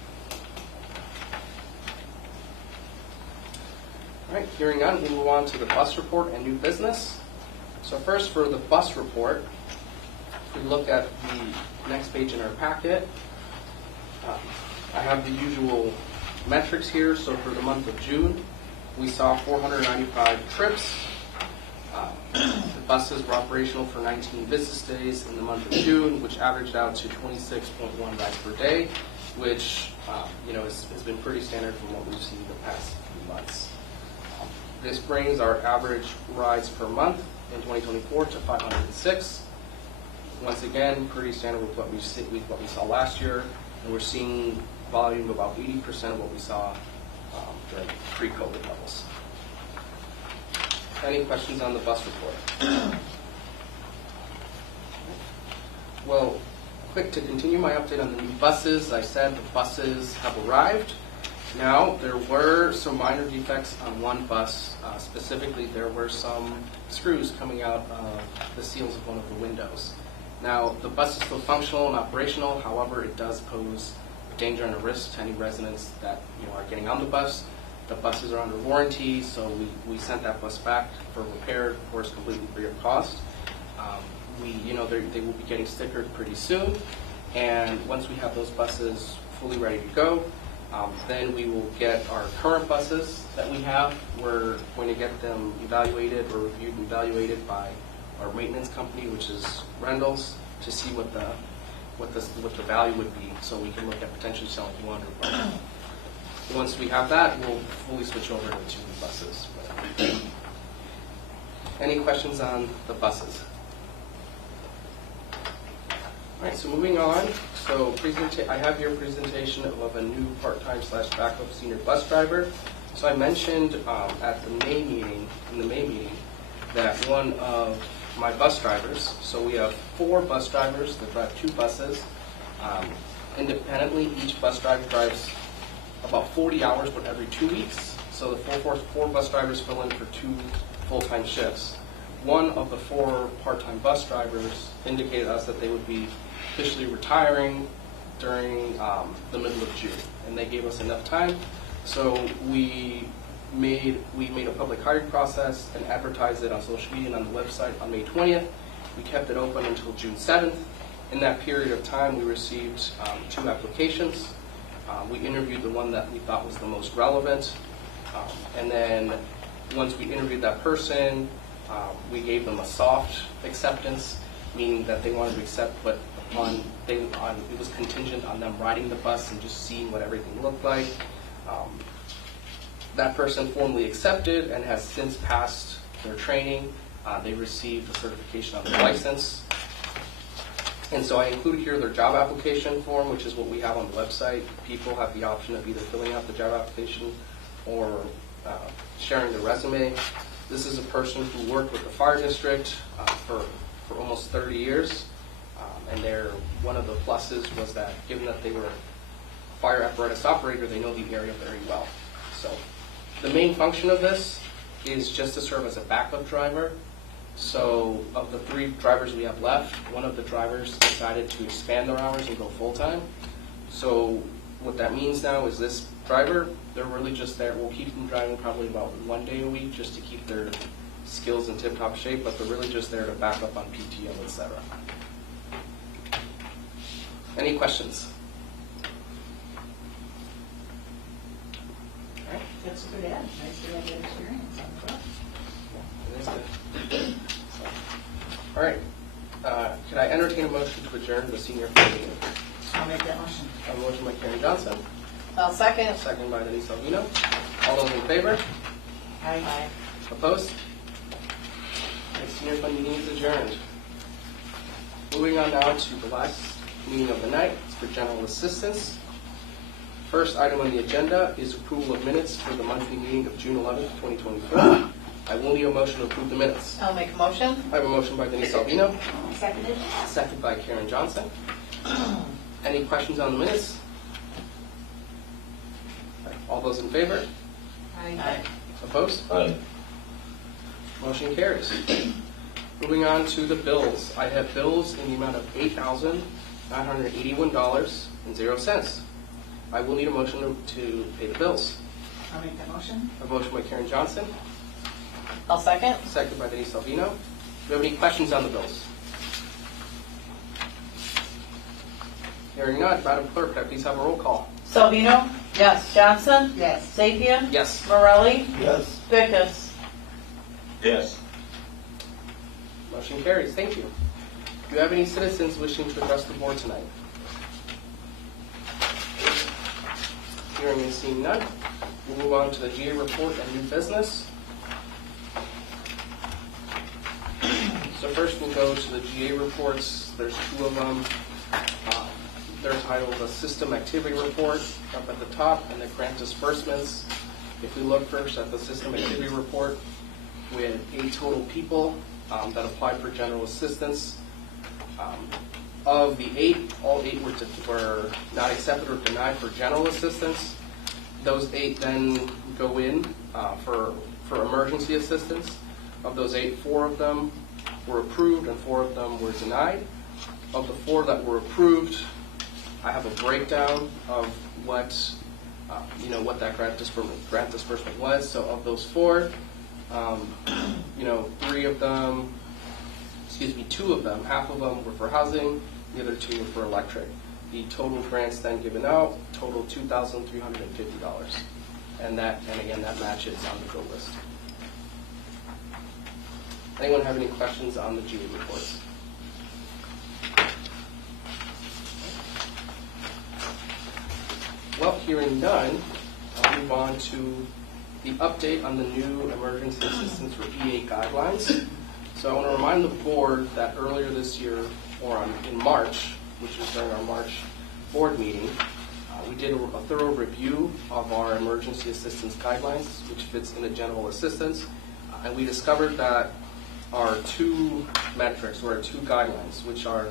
All right, hearing none, we move on to the bus report and new business. So first, for the bus report, if we look at the next page in our packet, I have the usual metrics here. So for the month of June, we saw 495 trips. The buses were operational for 19 business days in the month of June, which averaged out to 26.1 rides per day, which has been pretty standard from what we've seen the past few months. This brings our average rides per month in 2024 to 506. Once again, pretty standard with what we saw last year, and we're seeing volume of about 80% of what we saw during pre-COVID levels. Any questions on the bus report? Well, quick to continue my update on the new buses. I said the buses have arrived. Now, there were some minor defects on one bus. Specifically, there were some screws coming out of the seals of one of the windows. Now, the bus is still functional and operational. However, it does pose a danger and a risk to any residents that are getting on the bus. The buses are under warranty, so we sent that bus back for repair, of course, completely free of cost. They will be getting stickered pretty soon, and once we have those buses fully ready to go, then we will get our current buses that we have. We're going to get them evaluated or reviewed and evaluated by our maintenance company, which is Rendell's, to see what the value would be, so we can look at potentially selling 200 buses. Once we have that, we'll fully switch over to 2 new buses. Any questions on the buses? All right, so moving on. So I have here a presentation of a new part-time / backup senior bus driver. So I mentioned at the May meeting, that one of my bus drivers, so we have 4 bus drivers that drive 2 buses. Independently, each bus driver drives about 40 hours, but every 2 weeks. So the 4 bus drivers fill in for 2 full-time shifts. One of the 4 part-time bus drivers indicated to us that they would be officially retiring during the middle of June, and they gave us enough time. So we made a public hiring process and advertised it on social media and on the website on May 20th. We kept it open until June 7th. In that period of time, we received 2 applications. We interviewed the one that we thought was the most relevant, and then once we interviewed that person, we gave them a soft acceptance, meaning that they wanted to accept, but it was contingent on them riding the bus and just seeing what everything looked like. That person formally accepted and has since passed their training. They received a certification on their license. And so I included here their job application form, which is what we have on the website. People have the option of either filling out the job application or sharing their resume. This is a person who worked with the fire district for almost 30 years. And one of the pluses was that given that they were a fire apparatus operator, they know the area very well. So the main function of this is just to serve as a backup driver. So of the 3 drivers we have left, one of the drivers decided to expand their hours and go full-time. So what that means now is this driver, they're really just there. We'll keep them driving probably about 1 day a week just to keep their skills in tip-top shape, but they're really just there to back up on PTO, etc. Any questions? All right. That's a good ad. Nice to have that experience on the bus. It is good. All right. Could I entertain a motion to adjourn the senior committee meeting? I'll make that motion. A motion by Karen Johnson, I'll second. second by Denise Alvino. All those in favor? Aye. Opposed? The senior fund meeting is adjourned. Moving on now to the last meeting of the night. It's for general assistance. First item on the agenda is approval of minutes for the monthly meeting of June 11th, 2024. I will need a motion to approve the minutes. I'll make a motion. I have a motion by Denise Alvino, Seconded? second by Karen Johnson. Any questions on the minutes? All those in favor? Aye. Opposed? Aye. Motion carries. Moving on to the bills. I have bills in the amount of $8,981.00. I will need a motion to pay the bills. I'll make that motion. A motion by Karen Johnson, I'll second. second by Denise Alvino. Do you have any questions on the bills? Hearing none, Madam Clerk, could I please have a roll call? Salvino? Yes. Johnson? Yes. Sapien? Yes. Morelli? Yes. Vickus? Yes. Motion carries. Thank you. Do you have any citizens wishing to address the board tonight? Hearing and seeing none, we'll move on to the GA report and new business. So first we'll go to the GA reports. There's 2 of them. They're titled the System Activity Report up at the top and the grant disbursements. If we look first at the System Activity Report, we had 8 total people that applied for general assistance. Of the 8, all 8 were not accepted or denied for general assistance. Those 8 then go in for emergency assistance. Of those 8, 4 of them were approved and 4 of them were denied. Of the 4 that were approved, I have a breakdown of what that grant disbursement was. So of those 4, 3 of them, 2 of them, half of them were for housing, the other 2 were for electric. The total grants then given out total $2,350, and again that matches on the bill list. Anyone have any questions on the GA reports? Well, hearing none, I'll move on to the update on the new emergency assistance for EA guidelines. So I want to remind the board that earlier this year, or in March, which was during our March board meeting, we did a thorough review of our emergency assistance guidelines, which fits into general assistance, and we discovered that our 2 metrics, or our 2 guidelines, which are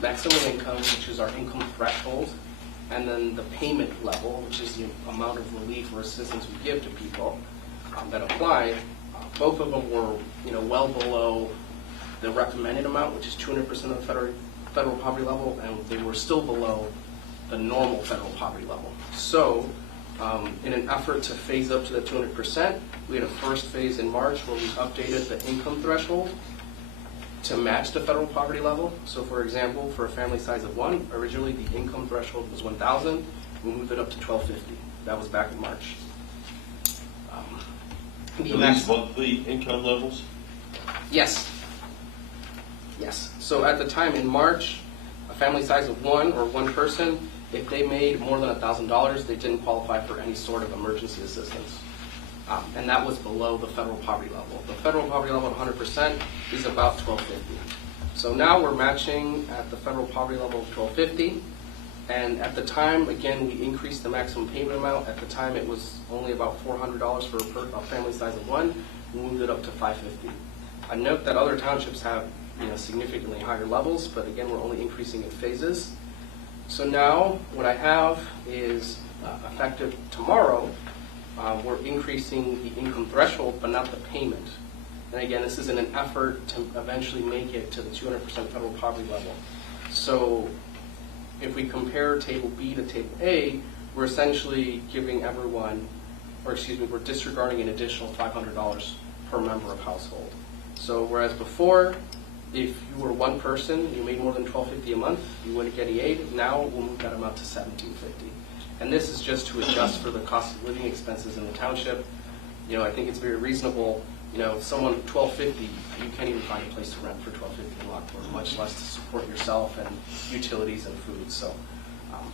maximum income, which is our income threshold, and then the payment level, which is the amount of relief or assistance we give to people that apply. Both of them were, well below the recommended amount, which is 200% of the federal poverty level, and they were still below the normal federal poverty level. So, in an effort to phase up to the 200%, we had a first phase in March where we updated the income threshold to match the federal poverty level. So for example, for a family size of 1, originally the income threshold was $1,000. We moved it up to $1,250. That was back in March. These monthly income levels? Yes. Yes. So at the time in March, a family size of 1 or 1 person, if they made more than $1,000, they didn't qualify for any sort of emergency assistance. and that was below the federal poverty level. The federal poverty level at 100% is about $12.50. So now we're matching at the federal poverty level of $12.50. And at the time, again, we increased the maximum payment amount. At the time, it was only about $400 for a family size of one. We moved it up to $550. I note that other townships have significantly higher levels, but again, we're only increasing in phases. So now what I have is effective tomorrow, we're increasing the income threshold, but not the payment. And again, this is in an effort to eventually make it to the 200% federal poverty level. So if we compare Table B to Table A, we're essentially giving everyone, we're disregarding an additional $500 per member of household. So whereas before, if you were one person, you made more than $12.50 a month, you wouldn't get any aid. Now we'll move that amount to $17.50. And this is just to adjust for the cost of living expenses in the township. I think it's very reasonable. Someone $12.50, you can't even find a place to rent for $12.50 in Lockport, much less to support yourself and utilities and food. So,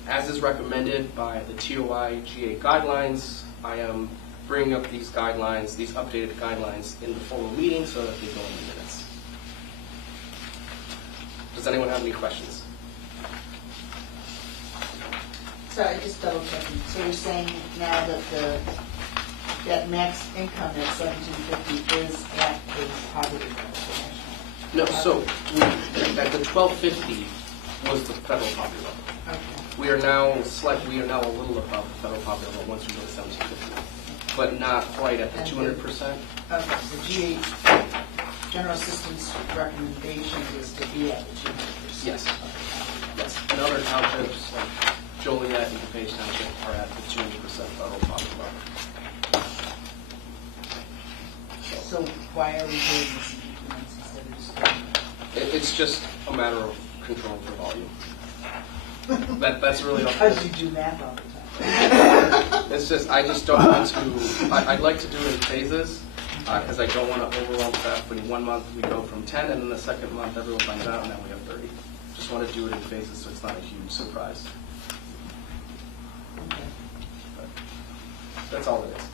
as is recommended by the TOI GA guidelines, I am bringing up these guidelines, these updated guidelines, in the formal meeting so that they go in the minutes. Does anyone have any questions? So I just double checking. So you're saying now that that max income at $17.50 is at the poverty level? No, so at the $12.50 was the federal poverty level. Okay. We are now a little above the federal poverty level once we go to $17.50, but not quite at the 200%. Okay, so GA, general assistance recommendation is to be at the 200%? Yes. Yes. And other townships like Joliet and DuPage Township are at the 200% federal poverty level. So why are we doing this in increments instead of just doing it? It's just a matter of controlling for volume. That's really all. Because you do math all the time. It's just, I just don't want to, I'd like to do it in phases, because I don't want to overwhelm staff. In 1 month, we go from 10, and then the second month, everyone finds out, and then we have 30. Just want to do it in phases so it's not a huge surprise. Okay. But that's all it is.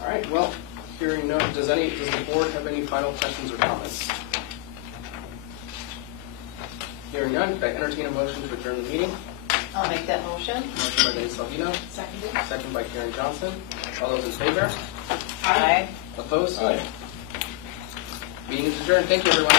All right, well, hearing none, does the board have any final questions or comments? Hearing none, could I entertain a motion to adjourn the meeting? I'll make that motion. Motion by Denise Salvino, Seconded. second by Karen Johnson. All those in favor? Aye. Opposed? Aye. Meeting is adjourned. Thank you, everyone.